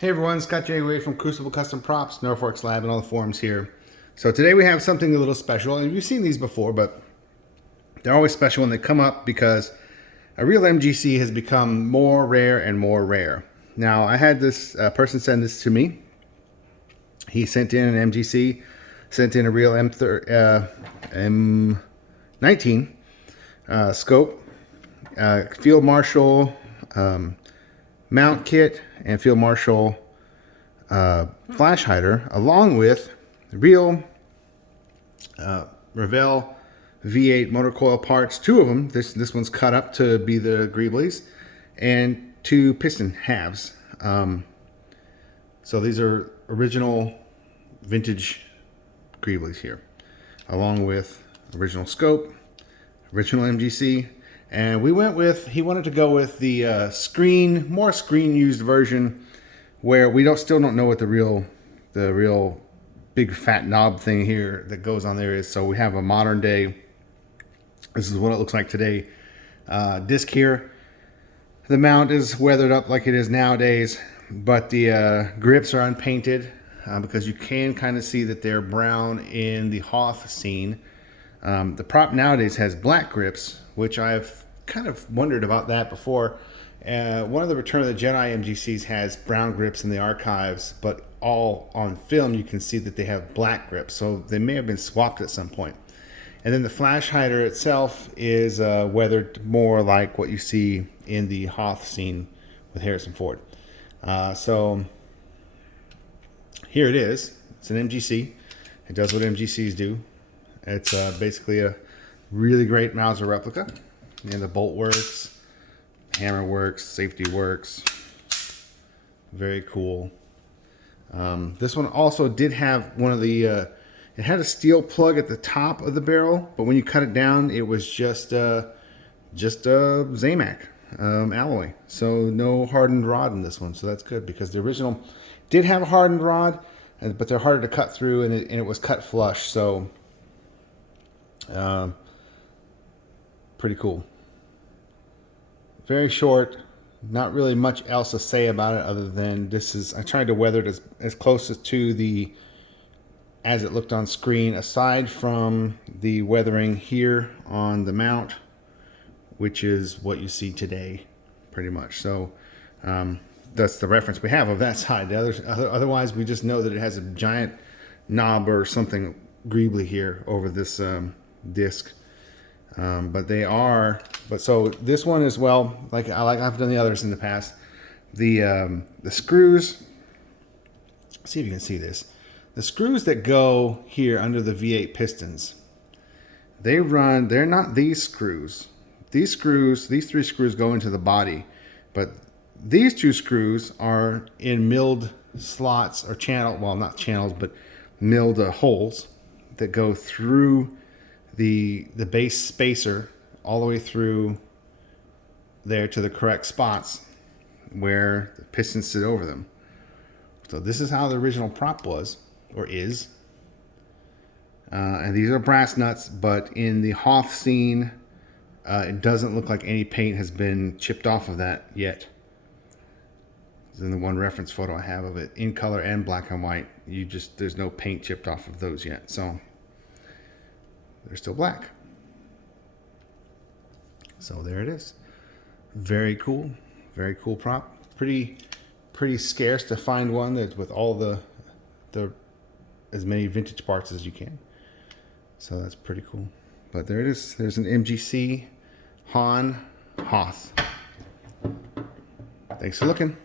Hey everyone, Scott J. Way from Crucible Custom Props, Norfolk's Lab, and all the forums here. So today we have something a little special, and you've seen these before, but they're always special when they come up because a real MGC has become more rare and more rare. Now, I had this person send this to me. He sent in an MGC, sent in a real M19 scope, Field Marshal mount kit, and Field Marshal flash hider, along with real Revell V8 motor coil parts, two of them. This one's cut up to be the Greeblies, and two piston halves. So these are original vintage Greeblies here, along with original scope, original MGC. And we went with, he wanted to go with the more screen used version, where we still don't know what the real big fat knob thing here that goes on there is. So we have a modern day, this is what it looks like today, disc here. The mount is weathered up like it is nowadays, but the grips are unpainted because you can kind of see that they're brown in the Hoth scene. The prop nowadays has black grips, which I've kind of wondered about that before. One of the Return of the Jedi MGCs has brown grips in the archives, but all on film you can see that they have black grips, so they may have been swapped at some point. And then the flash hider itself is weathered more like what you see in the Hoth scene with Harrison Ford. So here it is. It's an MGC. It does what MGCs do. It's basically a really great Mauser replica. And the bolt works, hammer works, safety works. Very cool. This one also did have one of the, it had a steel plug at the top of the barrel, but when you cut it down, it was just a Zamac alloy. So no hardened rod in this one. So that's good, because the original did have a hardened rod, but they're harder to cut through, and it was cut flush. So pretty cool. Very short, not really much else to say about it other than this is, I tried to weather it as close to as it looked on screen, aside from the weathering here on the mount, which is what you see today pretty much. So that's the reference we have of that side. Otherwise we just know that it has a giant knob or something Greebly here over this disc. So this one as well, like I've done the others in the past, the screws, see if you can see this, the screws that go here under the V8 pistons, they're not these screws. These three screws go into the body, but these two screws are in milled slots or not channels, but milled holes that go through the base spacer all the way through there to the correct spots where the pistons sit over them. So this is how the original prop was, or is. And these are brass nuts, but in the Hoth scene, it doesn't look like any paint has been chipped off of that yet. In the one reference photo I have of it, in color and black and white, there's no paint chipped off of those yet. So they're still black. So there it is. Very cool prop. Pretty scarce to find one that's with all the as many vintage parts as you can. So that's pretty cool. But there it is. There's an MGC Hoth. Thanks for looking.